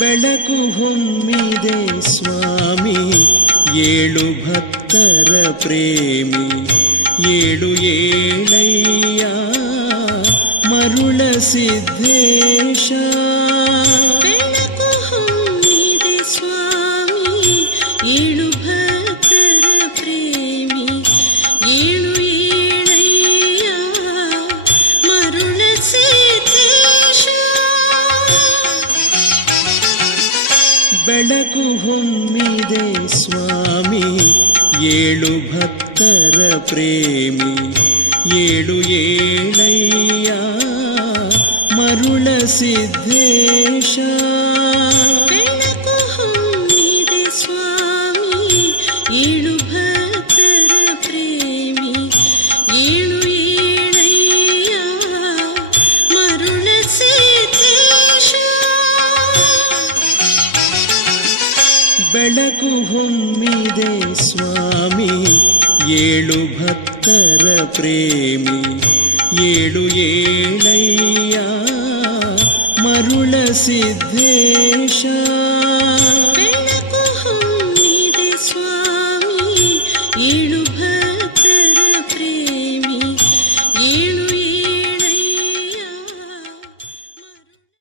ಬೆಳಕು ಹೊಮ್ಮಿದೆ ಸ್ವಾಮಿ ಏಳು ಭಕ್ತರ ಪ್ರೇಮಿ ಏಳು ಏಳಯ್ಯ ಮರುಳ ಸಿದ್ದೇಶ. ಬೆಳಕು ಹೊಮ್ಮಿದೆ ಸ್ವಾಮಿ ಏಳು ಭಕ್ತರ ಪ್ರೇಮಿ ಏಳು ಏಳಯ್ಯ ಮರುಳ ಸಿದ್ದೇಶ. ಬೆಳಕು ಹೊಮ್ಮಿದೆ ಸ್ವಾಮಿ ಏಳು ಭಕ್ತರ ಪ್ರೇಮಿ ಏಳು ಏಳಯ್ಯ ಮರುಳ ಸಿದ್ದೇಶ. ಬೆಳಕು ಹೊಮ್ಮಿದೆ ಸ್ವಾಮಿ ಏಳು ಭಕ್ತರ ಪ್ರೇಮಿ ಏಳು ಏಳಯ್ಯ ಮರುಳ ಸಿದ್ದೇಶ. ಬೆಳಕು ಹೊಮ್ಮಿದೆ ಸ್ವಾಮಿ ಏಳು ಭಕ್ತರ ಪ್ರೇಮಿ ಏಳು ಏಳಯ್ಯ ಮರುಳ ಸಿದ್ದೇಶ. ಬೆಳಕು ಹೊಮ್ಮಿದೆ ಸ್ವಾಮಿ ಏಳು